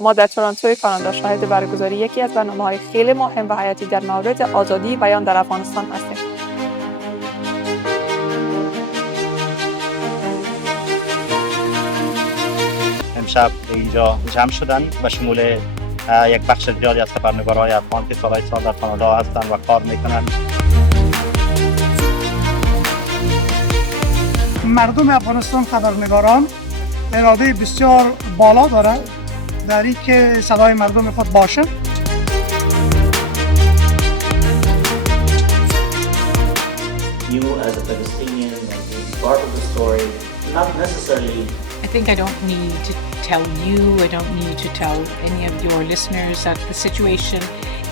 ما در تورنتو کانادا شاهد برگزاری یکی از برنامه‌های خیلی مهم و حیاتی در مورد آزادی بیان در افغانستان هستیم. امشب اینجا جمع شدن و شمول یک بخش زیادی از خبرنگارهای افغان که سالهای سال در کانادا هستند و کار میکنند. مردم افغانستان خبرنگاران اراده بسیار بالا دارند در این که صدای مردم خود باشه. You as a Palestinian and being part of the story, not necessarily. I think I don't need to tell you, I don't need to tell any of your listeners that the situation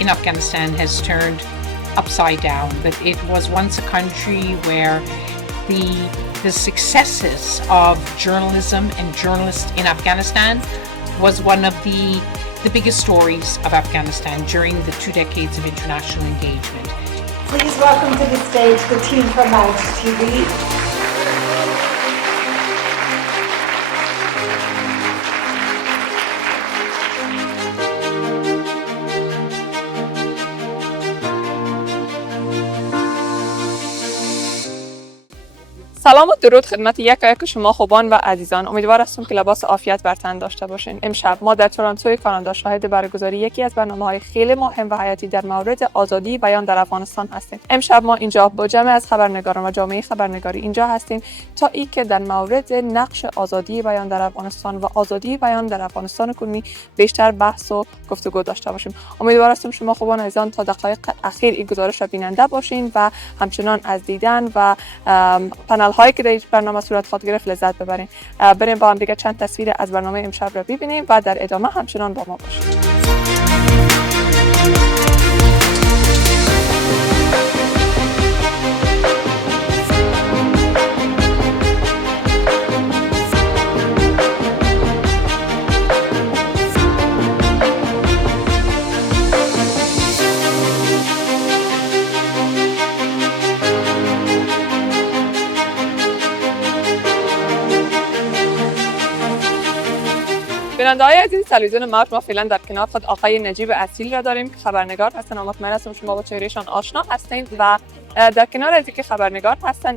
in Afghanistan has turned upside down. That it was once a country where the successes of journalism and journalists in Afghanistan was one of the biggest stories of Afghanistan during the 2 decades of international engagement. Please welcome to the stage the team from Maawj TV. سلام و درود خدمت یک شما خوبان و عزیزان. امیدوار هستم که لباس عافیت بر تن داشته باشین. امشب ما در تورنتو کانادا شاهد برگزاری یکی از برنامه‌های خیلی مهم و حیاتی در مورد آزادی بیان در افغانستان هستیم. امشب ما اینجا با جمع از خبرنگاران و جامعه خبرنگاری اینجا هستیم تا اینکه در مورد نقش آزادی بیان در افغانستان و آزادی بیان در افغانستان کنونی بیشتر بحث و گفتگو داشته باشیم. امیدوار هستم شما خوبان عزیزان تا دقایق اخیر این گزارش را بیننده باشین و همچنان از دیدن و پنل هایی که در این برنامه صورت خواهد گرفت لذت ببرین. بریم با هم دیگه چند تصویر از برنامه امشب را ببینیم و در ادامه همچنان با ما باشید. بیننده‌های عزیز تلویزیون موج، ما فعلا در کنار خود آقای نجیب اصیل را داریم که خبرنگار هستن. مطمئن هستم شما با چهرهشان آشنا هستین و در کنار از اینکه خبرنگار هستن،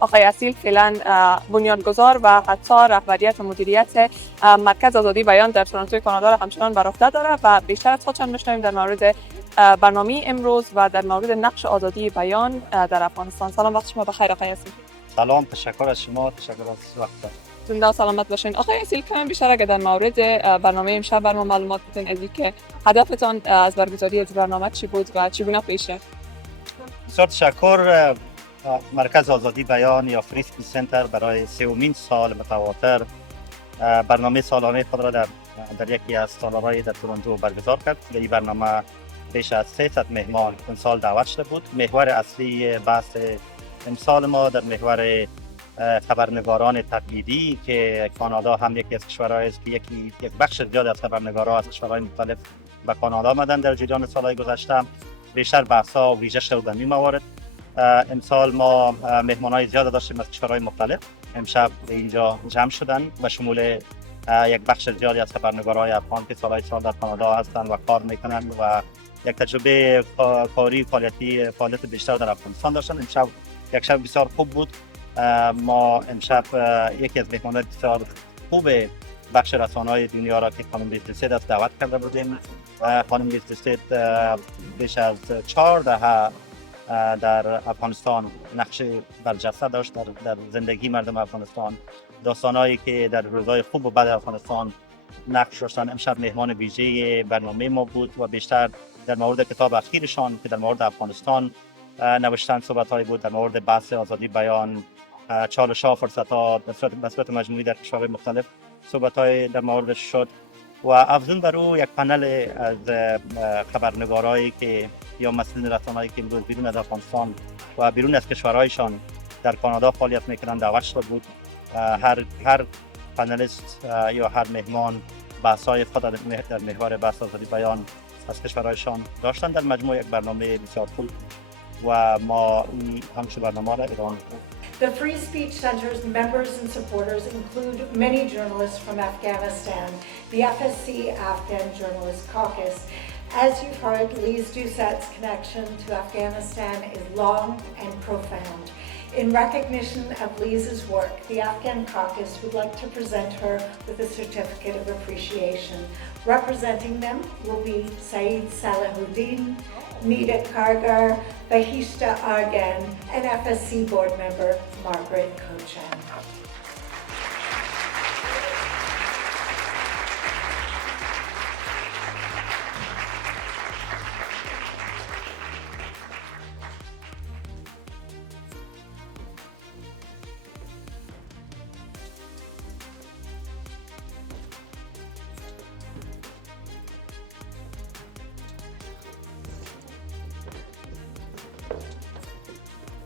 آقای اصیل فعلا بنیانگذار و حتی رهبریت و مدیریت مرکز آزادی بیان در تورنتو کانادا را همچنان بر عهده داره و بیشتر از خودشان بشنویم در مورد برنامه امروز و در مورد نقش آزادی بیان در افغانستان. سلام، وقت شما بخیر آقای اصیل. سلام، تشکر از شما، تشکر از وقتتون. زنده و سلامت باشین. آقای اصیل، کمی بیشتر اگر در مورد برنامه امشب بر ما معلومات بدین از اینکه هدفتان از برگزاری از برنامه چی بود و چگونه پیش رفت؟ بسیار تشکر. مرکز آزادی بیان یا فریسکی سنتر برای سومین سال متواتر برنامه سالانه خود را در یکی از سالارهای در تورنتو برگزار کرد. در این برنامه بیش از 300 مهمان امسال دعوت شده بود. محور اصلی بحث امسال ما در محور خبرنگاران تقلیدی که کانادا هم یکی از کشورهایی است که یک بخش زیاد از خبرنگارها از کشورهای مختلف به کانادا آمدن در جریان سالهای گذشته. بیشتر بحث‌ها و ویژه شد در این موارد. امسال ما مهمانای زیاد داشتیم از کشورهای مختلف. امشب اینجا جمع شدن و شمول یک بخش زیادی از خبرنگارهای افغان که سالهای سال در کانادا هستند و کار میکنند و یک تجربه کاری فعالیت بیشتر در افغانستان داشتن. امشب یک شب بسیار خوب بود. ما امشب یکی از مهمانان بسیار خوب بخش رسانه‌های دنیا را که خانم لیزلیسید از دعوت کرده بودیم. خانم لیزلیسید بیش از 4 دهه در افغانستان نقش برجسته داشت در زندگی مردم افغانستان. داستانهایی که در روزهای خوب و بد افغانستان نقش داشتن. امشب مهمان ویژه برنامه ما بود و بیشتر در مورد کتاب اخیرشان که در مورد افغانستان نوشتن صحبت‌هایی بود، در مورد بحث آزادی بیان، چالش‌ها، فرصت‌ها به صورت مجموعی در کشورهای مختلف صحبت‌های در موردش شد و افزون بر او یک پنل از خبرنگارایی که یا مسئولین رسانه‌ای که امروز بیرون از افغانستان و بیرون از کشورهایشان در کانادا فعالیت می‌کنند دعوت شده بود. هر پنلیست یا هر مهمان بحث‌های خود در محور بحث آزادی بیان از کشورهایشان داشتن. در مجموع یک برنامه بسیار خوب و ما همچون برنامه را ادامه می‌دیم. The Free Speech Center's members and supporters include many journalists from Afghanistan, the FSC Afghan Journalist Caucus. As you've heard, Lise Doucette's connection to Afghanistan is long and profound. In recognition of Lise's work, the Afghan Caucus would like to present her with a certificate of appreciation. Representing them will be Saeed Salahuddin, Nida Kargar, Bahishta Argan, and FSC board member Margaret Kochan.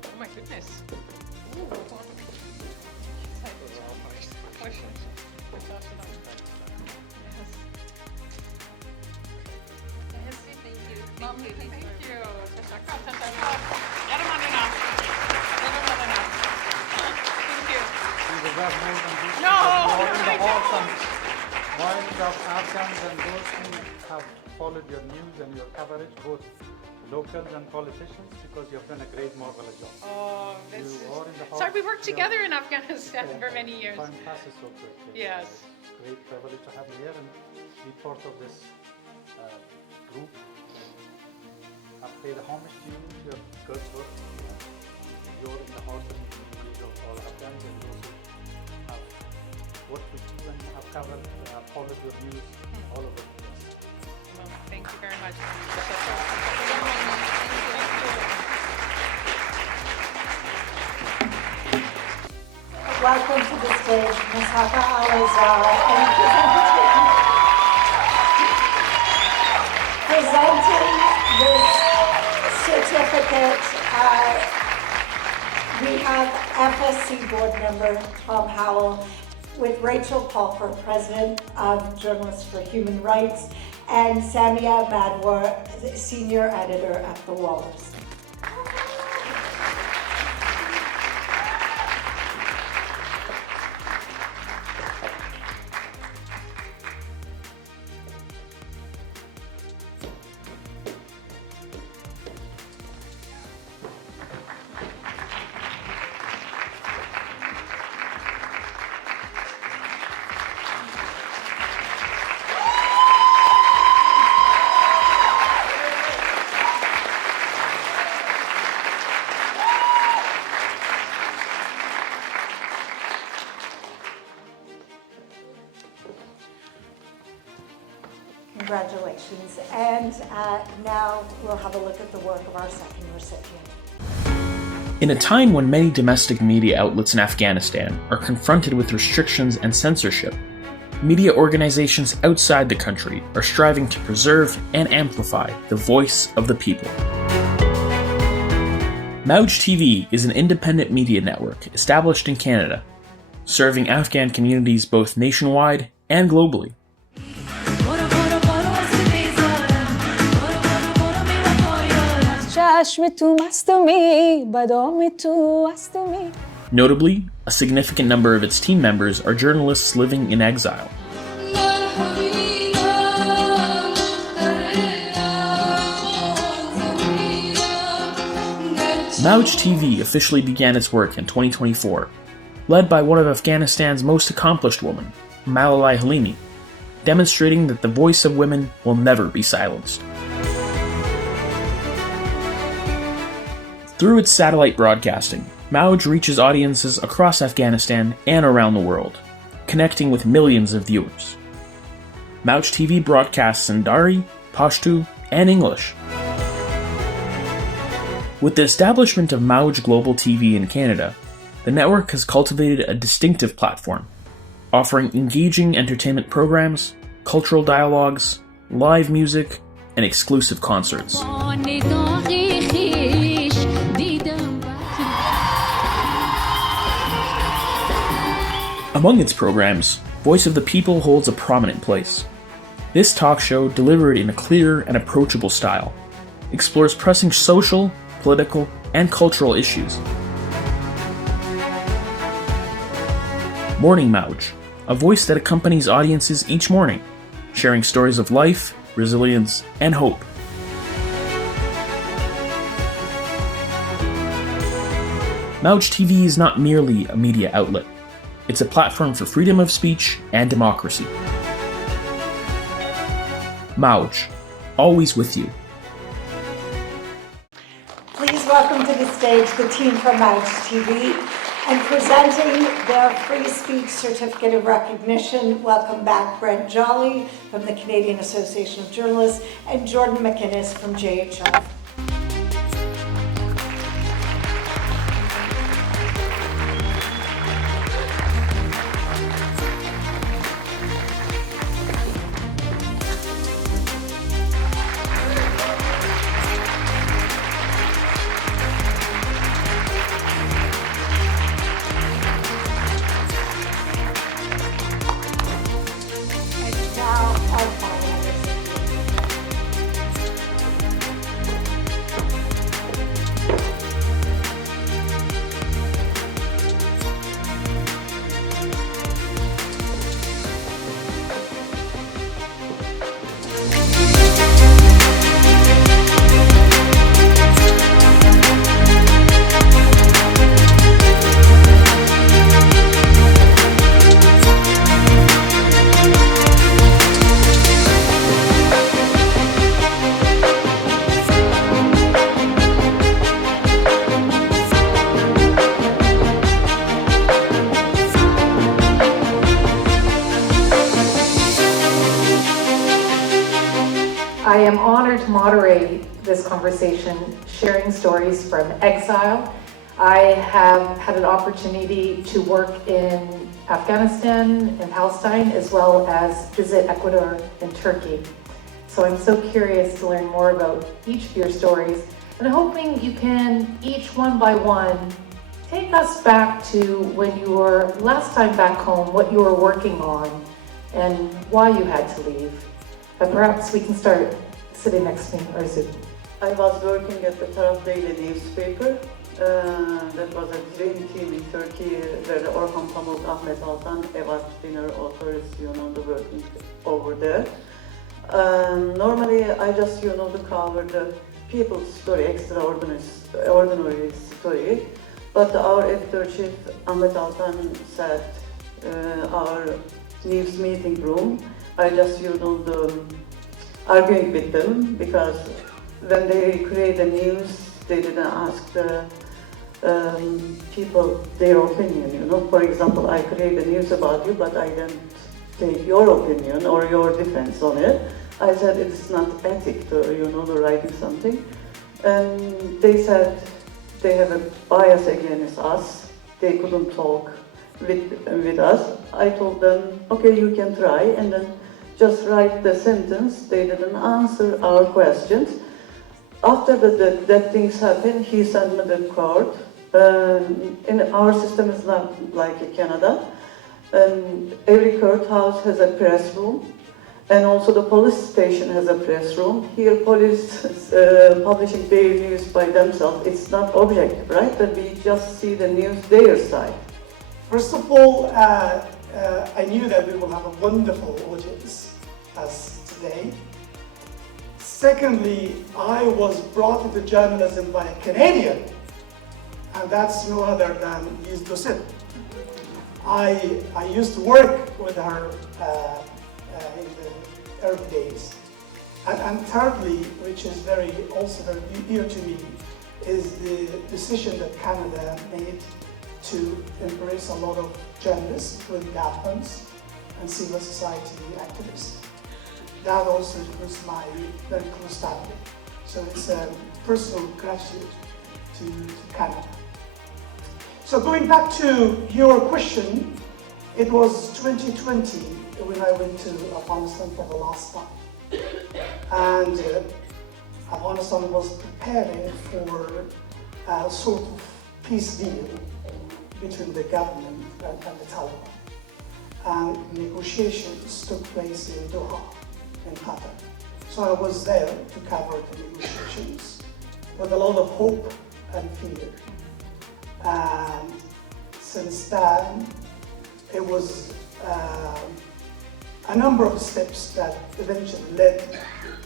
Oh my goodness. Minds of Afghans and those who have followed your news and your coverage, both locals and politicians, because you've done a great, marvelous job. Oh, this You is... are in the heart. Sorry, we worked together in Afghanistan for many years. Fantastic, so great. Yes. It's a great privilege to have you here and be part of this group. I pay the homage to you, your good work. You're in the heart and communities of all Afghans and those who have worked with you and have covered, followed your news all over the place. Well, thank you very much. Welcome to the stage, Ms. Hafa Al-Azhar, and presenting this certificate, we have FSC board member Tom Howell with Rachel Palfer, President of Journalists for Human Rights, and Samia Madwar, Senior Editor at The Walrus. Congratulations. And now we'll have a look at the work of our second recipient. In a time when many domestic media outlets in Afghanistan are confronted with restrictions and censorship, media organizations outside the country are striving to preserve and amplify the voice of the people. Maawj TV is an independent media network established in Canada, serving Afghan communities both nationwide and globally. Notably, a significant number of its team members are journalists living in exile. Maawj TV officially began its work in 2024, led by one of Afghanistan's most accomplished women, Maawj Halimi, demonstrating that the voice of women will never be silenced. Through its satellite broadcasting, Maawj reaches audiences across Afghanistan and around the world, connecting with millions of viewers. Maawj TV broadcasts in Dari, Pashto, and English. With the establishment of Maawj Global TV in Canada, the network has cultivated a distinctive platform, offering engaging entertainment programs, cultural dialogues, live music, and exclusive concerts. Among its programs, Voice of the People holds a prominent place. This talk show, delivered in a clear and approachable style, explores pressing social, political, and cultural issues. Morning Maawj, a voice that accompanies audiences each morning, sharing stories of life, resilience, and hope. Maawj TV is not merely a media outlet. It's a platform for freedom of speech and democracy. Maawj, always with you. Please welcome to the stage the team from Maawj TV, and presenting their Free Speech Certificate of Recognition, welcome back Brent Jolly from the Canadian Association of Journalists and Jordan McInnes from JHR. I am honored to moderate this conversation, sharing stories from exile. I have had an opportunity to work in Afghanistan and Palestine, as well as visit Ecuador and Turkey. So I'm so curious to learn more about each of your stories, and I'm hoping you can, each one by one, take us back to when you were last time back home, what you were working on, and why you had to leave. But perhaps we can start sitting next to me, Arzu. I was working at the Taraf Daily newspaper. That was a dream team in Turkey where Orhan Pamuk, Ahmet Altan, Evat Dinner authors, working over there. Normally, I just, to cover the people's story, extraordinary story. But our editor-chief, Ahmet Altan, said our news meeting room, I just, arguing with them, because when they create the news, they didn't ask the people their opinion, For example, I create the news about you, but I didn't take your opinion or your defense on it. I said it's not ethic to, writing something. And they said they have a bias against us. They couldn't talk with us. I told them, okay, you can try, and then just write the sentence. They didn't answer our questions. After that things happened, he sent me the card. In our system is not like in Canada. Every courthouse has a press room, and also the police station has a press room. Here, police publishing their news by themselves. It's not objective, right? That we just see the news their side. First of all, I knew that we will have a wonderful audience as today. Secondly, I was brought into journalism by a Canadian, and that's no other than Lise Doucet. I used to work with her in the early days. And thirdly, which is also very dear to me, is the decision that Canada made to embrace a lot of journalists, including Afghans and civil society activists. That also was my very close family. So it's a personal gratitude to Canada. So going back to your question, it was 2020 when I went to Afghanistan for the last time. And Afghanistan was preparing for a sort of peace deal between the government and the Taliban. And negotiations took place in Doha, in Qatar. So I was there to cover the negotiations with a lot of hope and fear. And since then, it was a number of steps that eventually led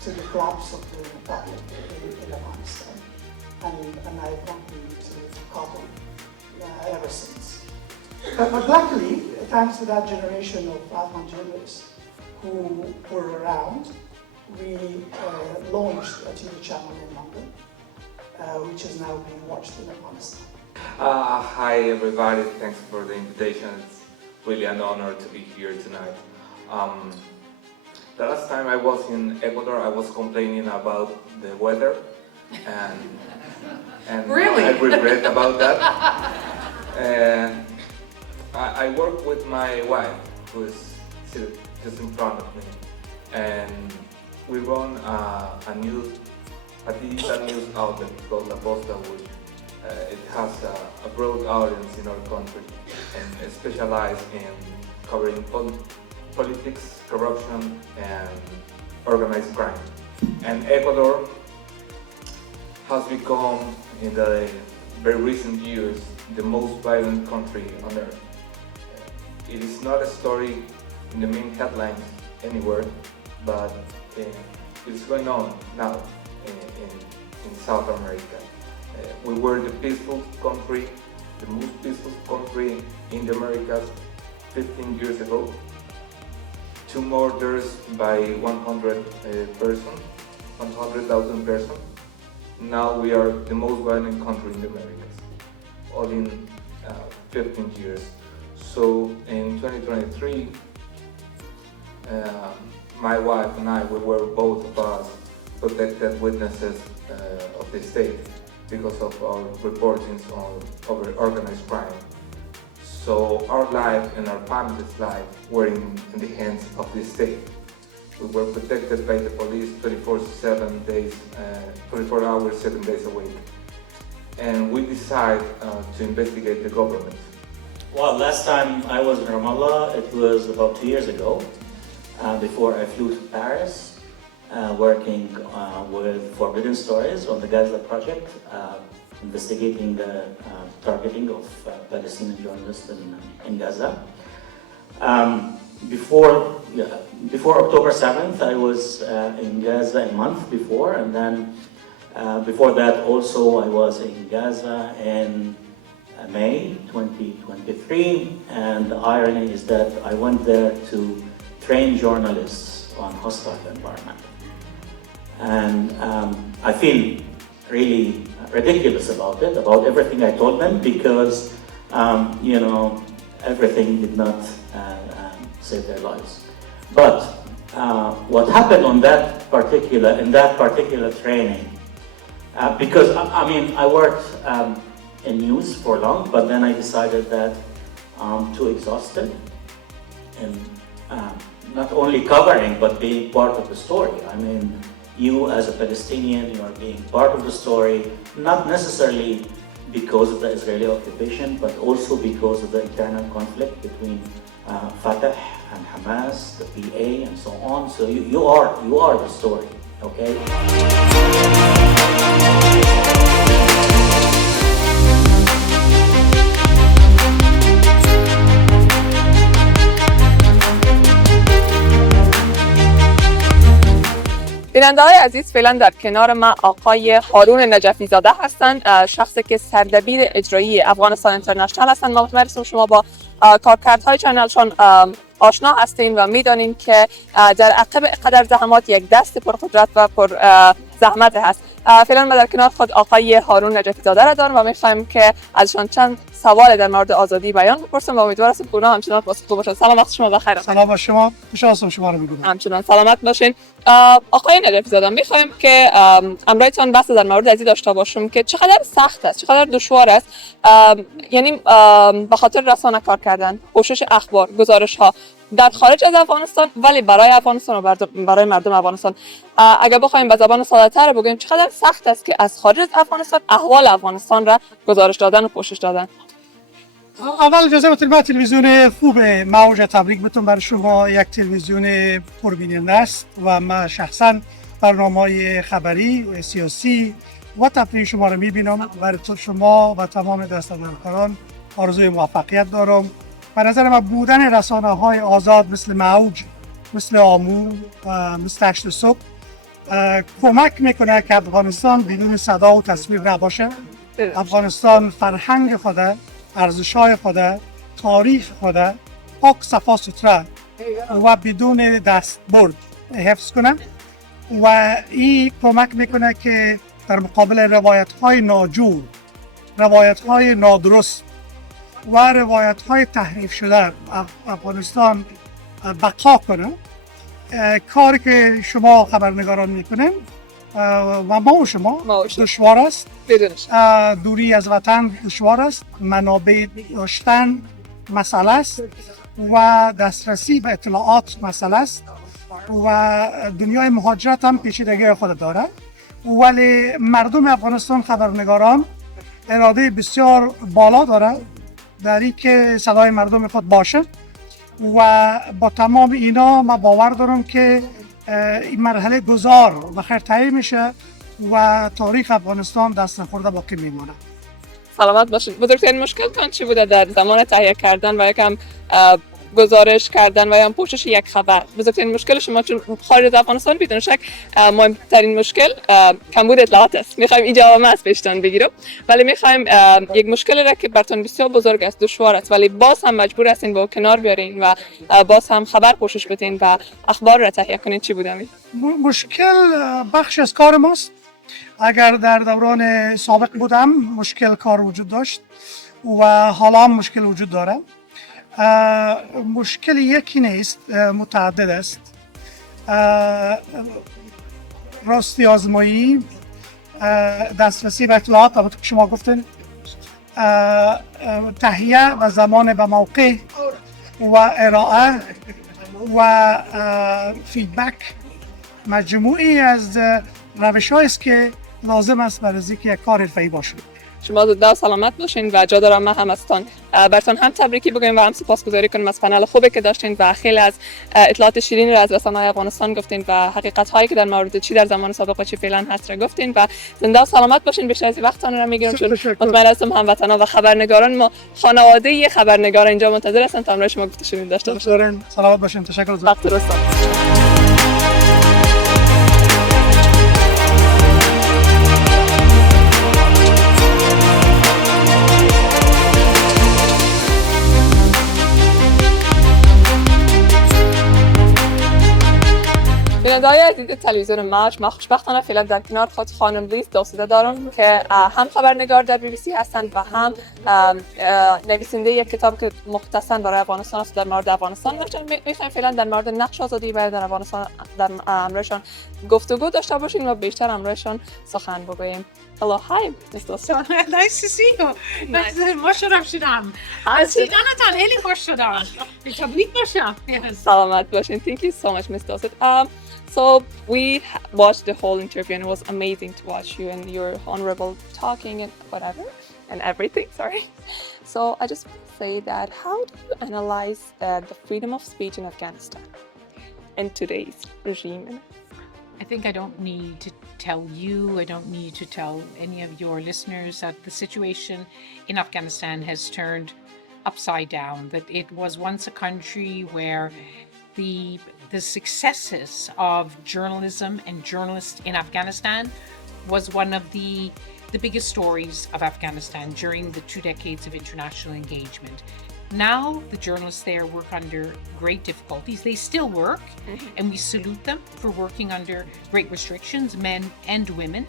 to the collapse of the republic in Afghanistan, and I've continued to cover ever since. But luckily, thanks to that generation of Afghan journalists who were around, we launched a TV channel in London, which is now being watched in Afghanistan. Hi everybody, thanks for the invitation. It's really an honor to be here tonight. The last time I was in Ecuador, I was complaining about the weather, and Really? I regret about that. I work with my wife, who is seated just in front of me, and we run a digital news outlet called La Posta, which it has a broad audience in our country and specializes in covering politics, corruption, and organized crime. And Ecuador has become, in the very recent years, the most violent country on earth. It is not a story in the main headlines anywhere, but it's going on now in South America. We were the peaceful country, the most peaceful country in the Americas 15 years ago. 2 murders by 100,000 persons. Now we are the most violent country in the Americas, all in 15 years. So in 2023, my wife and I, we were both of us protected witnesses of the state because of our reportings on organized crime. So our life and our family's life were in the hands of the state. We were protected by the police 24 hours, 7 days a week. And we decided to investigate the government. Well, last time I was in Ramallah, it was about 2 years ago, before I flew to Paris, working with Forbidden Stories on the Gaza project, investigating the targeting of Palestinian journalists in Gaza. Before October 7th, I was in Gaza a month before, and then before that also I was in Gaza in May 2023, and the irony is that I went there to train journalists on hostile environment. And I feel really ridiculous about it, about everything I told them, because you know, everything did not save their lives. But what happened in that particular training, because I mean I worked in news for long, but then I decided that I'm too exhausted and not only covering but being part of the story. I mean, you as a Palestinian, you are being part of the story, not necessarily because of the Israeli occupation, but also because of the internal conflict between Fatah and Hamas, the PA, and so on. So you are the story, okay? بیننده‌های عزیز، فعلا در کنار ما آقای هارون نجفی زاده هستند، شخصی که سردبیر اجرایی افغانستان اینترنشنال هستند. ما مطمئنیم شما با کارکردهای چنلشان آشنا هستین و میدانین که در عقب قدر زحمات یک دست پرقدرت و پر زحمت هست. فعلا ما در کنار خود آقای هارون نجفی زاده را دارم و می‌خوایم که ازشان چند سوال در مورد آزادی بیان بپرسیم و امیدوارم که اونا همچنان پاسخگو باشن. سلام، وقت شما بخیر. سلام با شما، خوشحال هستم شما رو می‌بینم. همچنان سلامت باشین. آقای نجفی زاده، می‌خوایم که امروزتان بحث در مورد ازی داشته باشیم که چقدر سخت است، چقدر دشوار است، یعنی به خاطر رسانه کار کردن، پوشش اخبار، گزارش‌ها در خارج از افغانستان ولی برای افغانستان و برای مردم افغانستان. اگر بخوایم به زبان ساده‌تر بگیم چقدر سخت است که از خارج از افغانستان احوال افغانستان را گزارش دادن و پوشش دادن. اول اجازه بدید ما تلویزیون خوب ماوج تبریک بتون. برای شما یک تلویزیون پربیننده است و من شخصا برنامه‌های خبری و سیاسی و تفریحی شما رو می‌بینم. برای شما و تمام دستاوردکاران آرزوی موفقیت دارم به نظر من بودن رسانه‌های آزاد مثل موج، مثل آمو، مثل هشت صبح کمک میکنه که افغانستان بدون صدا و تصویر نباشه. افغانستان فرهنگ خوده، ارزش‌های خوده، تاریخ خوده پاک صفا سوتره و بدون دستبرد حفظ کنه و این کمک میکنه که در مقابل روایت‌های ناجور، روایت‌های نادرست و روایت‌های تحریف شده افغانستان بقا کنه. کاری که شما خبرنگاران میکنین و ما و شما دشوار است. دوری از وطن دشوار است، منابع داشتن مسئله است و دسترسی به اطلاعات مسئله است و دنیای مهاجرت هم پیچیدگی خود داره، ولی مردم افغانستان خبرنگاران اراده بسیار بالا داره در این که صدای مردم خود باشه و با تمام اینا من باور دارم که این مرحله گذار بخیر طی میشه و تاریخ افغانستان دست نخورده باقی میمونه. سلامت باشید. بزرگترین مشکلتان چی بوده در زمان تهیه کردن و یکم گزارش کردن و یا پوشش یک خبر؟ بزرگترین مشکل شما چون خارج از افغانستان بدون شک مهمترین مشکل کمبود اطلاعات است. میخوایم این جواب از پیشتان بگیرم، ولی میخوایم یک مشکلی را که براتون بسیار بزرگ است، دشوار است، ولی باز هم مجبور هستین با کنار بیارین و باز هم خبر پوشش بدین و اخبار را تهیه کنین. چی بوده مشکل؟ بخش از کار ماست. اگر در دوران سابق بودم مشکل کار وجود داشت و حالا هم مشکل وجود داره. مشکل یکی نیست، متعدد است. راستی آزمایی، دسترسی به اطلاعات، البته که شما گفتین، تهیه و زمان به موقع و ارائه و فیدبک مجموعی از روش‌هایی است که لازم است برای اینکه یک کار حرفه‌ای باشه. شما زنده و سلامت باشین و جا دارم من هم ازتان براتون هم تبریکی بگویم و هم سپاسگزاری کنیم از پنل خوبی که داشتین و خیلی از اطلاعات شیرینی را از رسانه‌های افغانستان گفتین و حقیقت‌هایی که در مورد چی در زمان سابق و چی فعلا هست را گفتین و زنده و سلامت باشین. بیشتر از وقتتون را میگیرم چون مطمئن هستم هموطنان و خبرنگاران ما، خانواده خبرنگار اینجا منتظر هستن تا همراه شما گفته شنید داشته باشن. سلامت باشین. تشکر از وقت درست. بیننده‌های عزیز تلویزیون موج، من خوشبختانه فعلا در کنار خود خانم لیز دوسته دارم که هم خبرنگار در BBC هستند و هم نویسنده یک کتاب که مختصاً برای افغانستان است در مورد افغانستان داشتن. میخوایم فعلا در مورد نقش آزادی و در افغانستان در امرشان گفتگو داشته باشیم و بیشتر امرشان سخن بگوییم. Hello, hi, Ms. Dosta. Nice to see you. مشرف شدم. از دیدنتان خیلی خوش شدم. تبریک باشم. سلامت باشین. Thank you so much, Ms. Dosta. So we watched the whole interview and it was amazing to watch you and your honorable talking and whatever and everything. Sorry. So I just say that how do you analyze the freedom of speech in Afghanistan in today's regime? I think I don't need to tell you, I don't need to tell any of your listeners that the situation in Afghanistan has turned upside down, that it was once a country where the successes of journalism and journalists in Afghanistan was one of the biggest stories of Afghanistan during the 2 decades of international engagement. Now the journalists there work under great difficulties. They still work, and we salute them for working under great restrictions, men and women.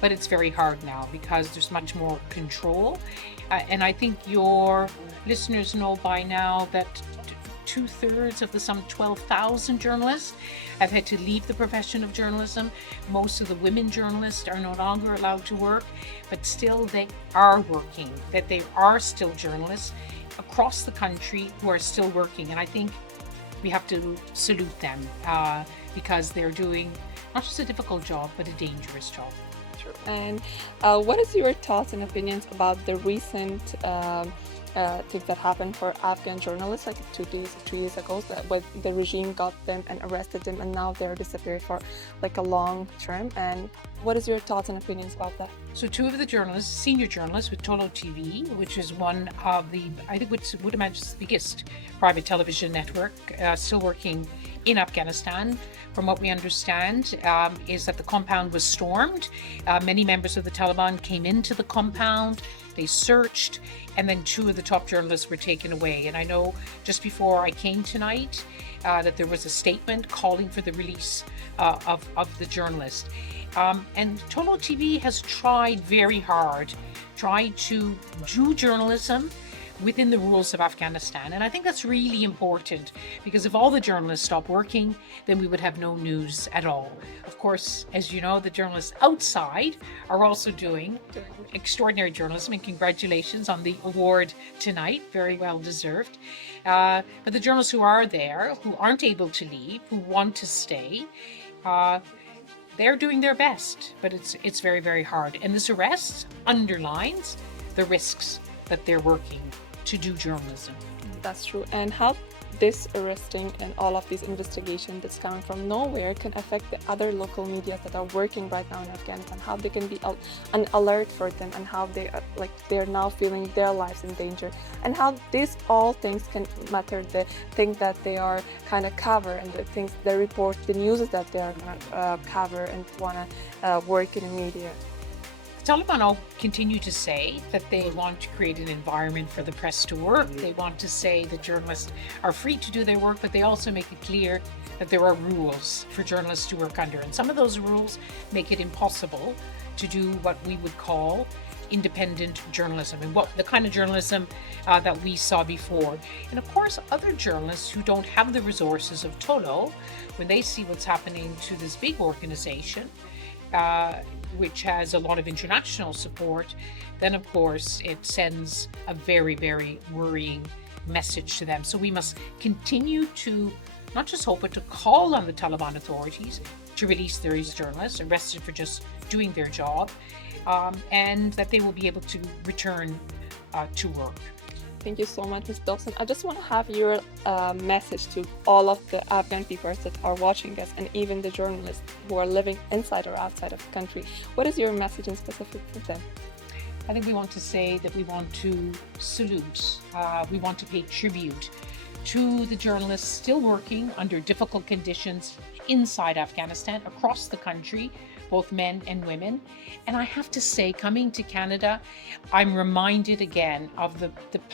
But it's very hard now because there's much more control. And I think your listeners know by now that 2/3 of the some 12,000 journalists have had to leave the profession of journalism. Most of the women journalists are no longer allowed to work, but still they are working, that they are still journalists across the country who are still working. And I think we have to salute them because they're doing not just a difficult job, but a dangerous job. True. And what is your thoughts and opinions about the recent things that happened for Afghan journalists like 2 years ago, that when the regime got them and arrested them, and now they're disappeared for like a long term. And what is your thoughts and opinions about that? So two of the journalists, senior journalists with Tolo TV, which is one of the, I think would imagine the biggest private television network, still working in Afghanistan. From what we understand, is that the compound was stormed. Many members of the Taliban came into the compound, they searched, and then two of the top journalists were taken away. And I know just before I came tonight that there was a statement calling for the release of the journalist. And Tolo TV has tried very hard, tried to do journalism within the rules of Afghanistan. And I think that's really important, because if all the journalists stop working, then we would have no news at all. Of course, as you know, the journalists outside are also doing extraordinary journalism, and congratulations on the award tonight, very well deserved. But the journalists who are there, who aren't able to leave, who want to stay, they're doing their best, but it's very, very hard. And this arrest underlines the risks that they're working to do journalism. That's true. And how this arresting and all of these investigations that's coming from nowhere can affect the other local media that are working right now in Afghanistan, how they can be an alert for them, and how they are, like, they're now feeling their lives in danger, and how these all things can matter, the things that they are kind of cover, and the things they report, the news that they are going to cover and want to work in the media. The Taliban all continue to say that they want to create an environment for the press to work. They want to say that journalists are free to do their work, but they also make it clear that there are rules for journalists to work under. And some of those rules make it impossible to do what we would call independent journalism, and what the kind of journalism that we saw before. And of course, other journalists who don't have the resources of Tolo, when they see what's happening to this big organization, which has a lot of international support, then of course it sends a very, very worrying message to them. So we must continue to not just hope, but to call on the Taliban authorities to release these journalists arrested for just doing their job, and that they will be able to return to work. Thank you so much, Ms. Dawson. I just want to have your message to all of the Afghan people that are watching us, and even the journalists who are living inside or outside of the country. What is your message in specific for them? I think we want to say that we want to salute, we want to pay tribute to the journalists still working under difficult conditions inside Afghanistan, across the country, both men and women. And I have to say, coming to Canada, I'm reminded again of the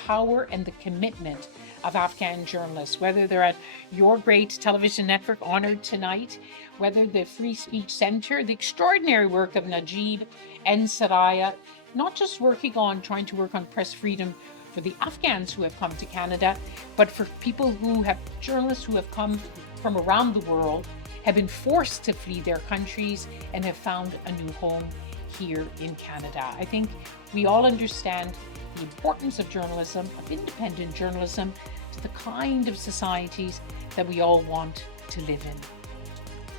power and the commitment of Afghan journalists, whether they're at your great television network honored tonight, whether the Free Speech Centre, the extraordinary work of Najib and Saraya, not just working on trying to work on press freedom for the Afghans who have come to Canada, but for people who have, journalists who have come from around the world, have been forced to flee their countries and have found a new home here in Canada. I think we all understand the importance of journalism, of independent journalism, to the kind of societies that we all want to live in.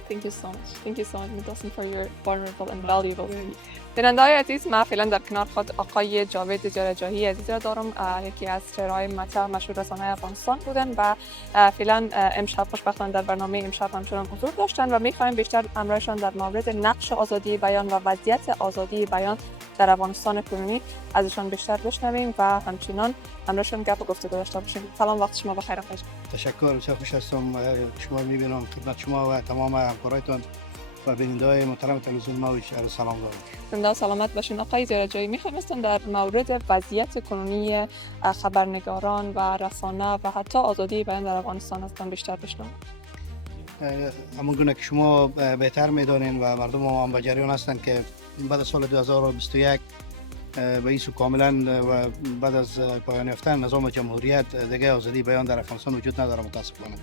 Thank you so much. Thank you so much, Ms. Dawson, for your vulnerable and valuable speech. بیننده‌های عزیز، من فعلا در کنار خود آقای جاوید جرجاهی عزیز را دارم، یکی از چهره‌های مشهور رسانه‌های افغانستان بودن و فعلا امشب خوشبختانه در برنامه امشب همچنان حضور داشتن و می‌خوایم بیشتر همراهشان در مورد نقش آزادی بیان و وضعیت آزادی بیان در افغانستان کنونی ازشان بیشتر بشنویم و همچنان همراهشان گپ و گفتگو داشته باشیم. سلام، وقت شما بخیر آقای جان. تشکر، بسیار خوش هستم. شما می‌بینم خدمت شما و تمام همکارایتان و بیننده‌های محترم تلویزیون موج سلام دارم. زنده و سلامت باشین. آقای جرجاهی، می‌خوایم در مورد وضعیت کنونی خبرنگاران و رسانه و حتی آزادی بیان در افغانستان هستن بیشتر بشنویم. همون گونه که شما بهتر می‌دانین و مردم هم به جریان هستن که بعد از سال 2021 به این سو کاملا و بعد از پایان یافتن نظام جمهوریت دیگه آزادی بیان در افغانستان وجود نداره متاسفانه.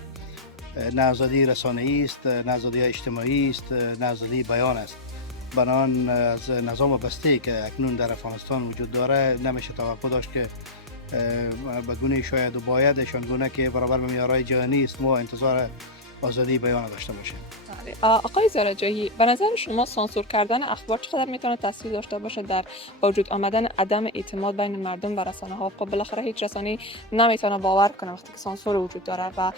نه آزادی رسانه‌ای است، نه آزادی اجتماعی است، نه آزادی بیان است. بنان از نظام بسته که اکنون در افغانستان وجود داره نمیشه توقع داشت که به گونه شاید و بایدشان گونه که برابر به معیارهای جهانی است ما انتظار آزادی بیان داشته باشیم. آقای زرجایی، به نظر شما سانسور کردن اخبار چقدر میتونه تاثیر داشته باشه در با وجود آمدن عدم اعتماد بین مردم و رسانه‌ها؟ خب بالاخره هیچ رسانه‌ای نمیتونه باور کنه وقتی که سانسور وجود داره و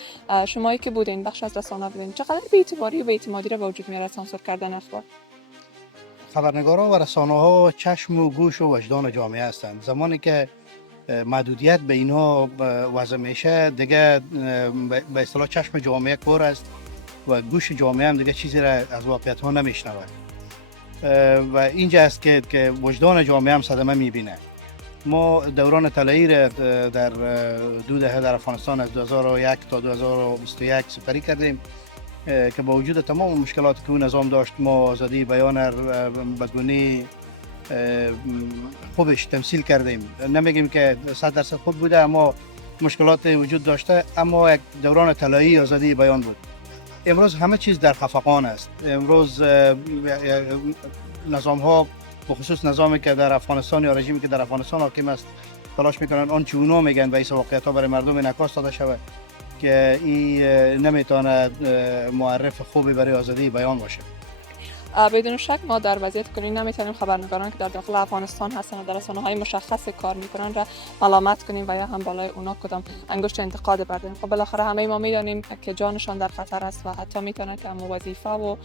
شمایی که بودین بخش از رسانه بودین، چقدر بی‌اعتباری و بی‌اعتمادی رو به وجود میاره سانسور کردن اخبار؟ خبرنگارا و رسانه‌ها چشم و گوش و وجدان جامعه هستند. زمانی که محدودیت به اینها وضع میشه دیگه به اصطلاح چشم جامعه کور است و گوش جامعه هم دیگه چیزی را از واقعیت ها نمیشنود و اینجا است که وجدان جامعه هم صدمه میبینه. ما دوران طلایی را در 2 دهه در افغانستان از 2001 تا 2021 سپری کردیم که با وجود تمام مشکلاتی که اون نظام داشت ما آزادی بیان به گونه خوبش تمثیل کردیم. نمیگیم که 100% خوب بوده، اما مشکلات وجود داشته، اما یک دوران طلایی آزادی بیان بود. امروز همه چیز در خفقان است. امروز نظام ها بخصوص نظامی که در افغانستان یا رژیمی که در افغانستان حاکم است تلاش میکنن آنچه اونا میگن به این واقعیت ها برای مردم انعکاس داده شود که این نمیتونه معرف خوبی برای آزادی بیان باشه. بدون شک ما در وضعیت کنونی نمیتونیم خبرنگاران که در داخل افغانستان هستن و در رسانه‌های مشخص کار میکنن را ملامت کنیم و یا هم بالای اونا کدام انگشت انتقاد برداریم. خب بالاخره همه ما میدانیم که جانشان در خطر است و حتی میتونه که وظیفه و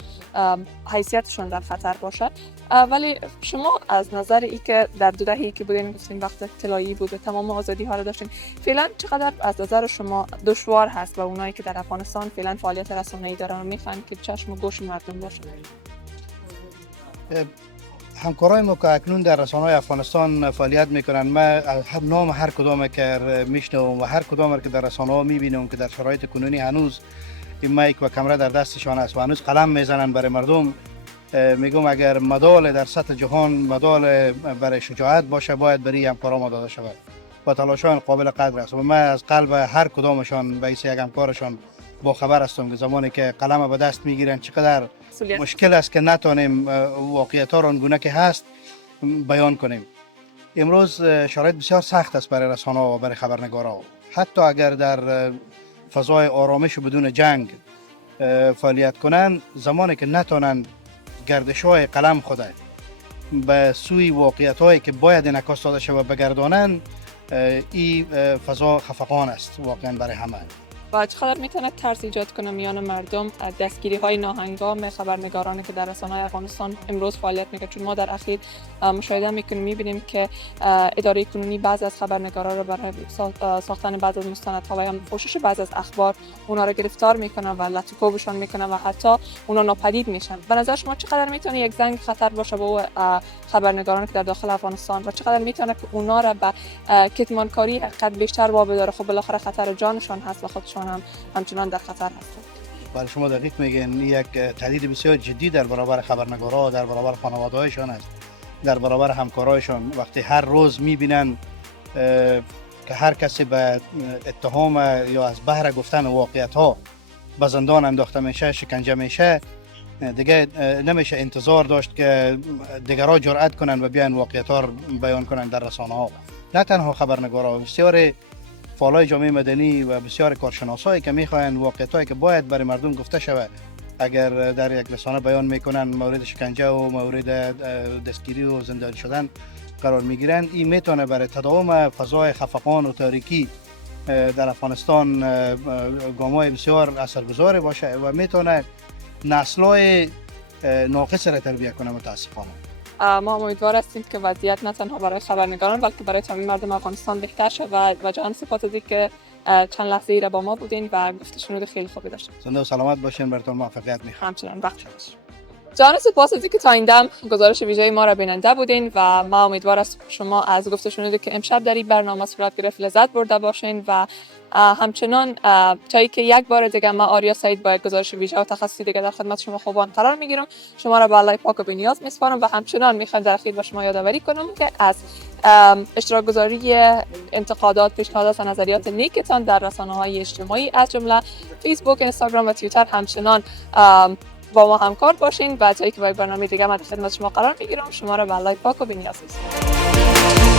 حیثیتشون در خطر باشه. ولی شما از نظر ای که در 2 دهه‌ای که بودین گفتین وقت طلایی بود و تمام آزادی ها رو داشتین، فعلا چقدر از نظر شما دشوار هست و اونایی که در افغانستان فعلا فعالیت رسانه‌ای دارن و میخوان که چشم و گوش مردم باشه؟ همکارای ما که اکنون در رسانه‌های افغانستان فعالیت میکنن، من نام هر کدام که میشنوم و هر کدام که در رسانه‌ها میبینم که در شرایط کنونی هنوز این مایک و کامera در دستشان است و هنوز قلم میزنن برای مردم، میگم اگر مدال در سطح جهان مدال برای شجاعت باشه باید برای همکارا ما داده شود و تلاششان قابل قدر است و من از قلب هر کدامشان به یک همکارشان با خبر هستم که زمانی که قلم به دست میگیرن چقدر مشکل است که نتونیم واقعیت ها را آنگونه که هست بیان کنیم. امروز شرایط بسیار سخت است برای رسانه‌ها و برای خبرنگارا. حتی اگر در فضای آرامش و بدون جنگ فعالیت کنند، زمانی که نتونن گردش‌های قلم خود به سوی واقعیت‌هایی که باید انعکاس داده شود بگردانند، این فضا خفقان است واقعا برای همه. و چقدر میتونه ترس ایجاد کنه میان مردم دستگیری های ناهنگام خبرنگارانی که در رسانه‌های افغانستان امروز فعالیت میکنه؟ چون ما در اخیر مشاهده میکنیم میبینیم که اداره کنونی بعضی از خبرنگارا رو برای ساختن بعضی از مستندها و هم پوشش بعضی از اخبار اونا رو گرفتار میکنن و لطوکوبشون میکنن و حتی اونا ناپدید میشن. به نظر شما چقدر میتونه یک زنگ خطر باشه به خبرنگارانی که در داخل افغانستان و چقدر میتونه که اونا رو به کتمانکاری حقیقت بیشتر وابداره؟ خب بالاخره خطر جانشان هست و خودشان همچنان در خطر هستند. بله شما دقیق میگین. یک تهدید بسیار جدی در برابر خبرنگارا، در برابر خانواده‌هایشان است، در برابر همکارایشان. وقتی هر روز میبینن که هر کسی به اتهام یا از بهر گفتن واقعیت‌ها به زندان انداخته میشه، شکنجه میشه، دیگه نمیشه انتظار داشت که دیگرها جرأت کنن و بیان واقعیت‌ها رو بیان کنن در رسانه‌ها. نه تنها خبرنگارا، بسیار فعالای جامعه مدنی و بسیار کارشناسایی که میخواین واقعیتایی که باید برای مردم گفته شود اگر در یک رسانه بیان میکنن مورد شکنجه و مورد دستگیری و زندانی شدن قرار میگیرن، این میتونه برای تداوم فضای خفقان و تاریکی در افغانستان گامای بسیار اثرگذار باشه و میتونه نسل‌های ناقص را تربیت کنه. متاسفانه ما امیدوار هستیم که وضعیت نه تنها برای خبرنگاران بلکه برای تمام مردم افغانستان بهتر شه و جان سپاس از اینکه چند لحظه ای را با ما بودین و گفته شنود خیلی خوبی داشتین. زنده و سلامت باشین. براتون موفقیت میخوام. همچنان وقت باشه. جان سپاس از اینکه تا این دم گزارش ویژه ما را بیننده بودین و ما امیدوار است شما از گفته شنودی که امشب در این برنامه صورت گرفت لذت برده باشین و همچنان تا که یک بار دیگه ما آریا سعید با گزارش ویژه و تخصصی دیگه در خدمت شما خوبان قرار میگیرم. شما را به الله پاک و بی‌نیاز میسپارم و همچنان میخوام در اخیر با شما یادآوری کنم که از اشتراک گذاری انتقادات، پیشنهادات و نظریات نیکتان در رسانه‌های اجتماعی از جمله فیسبوک، اینستاگرام و توییتر همچنان با ما همکار باشین و تا اینکه با برنامه دیگه ما در خدمت شما قرار میگیرم. شما را به الله پاک و بی‌نیاز میسپارم.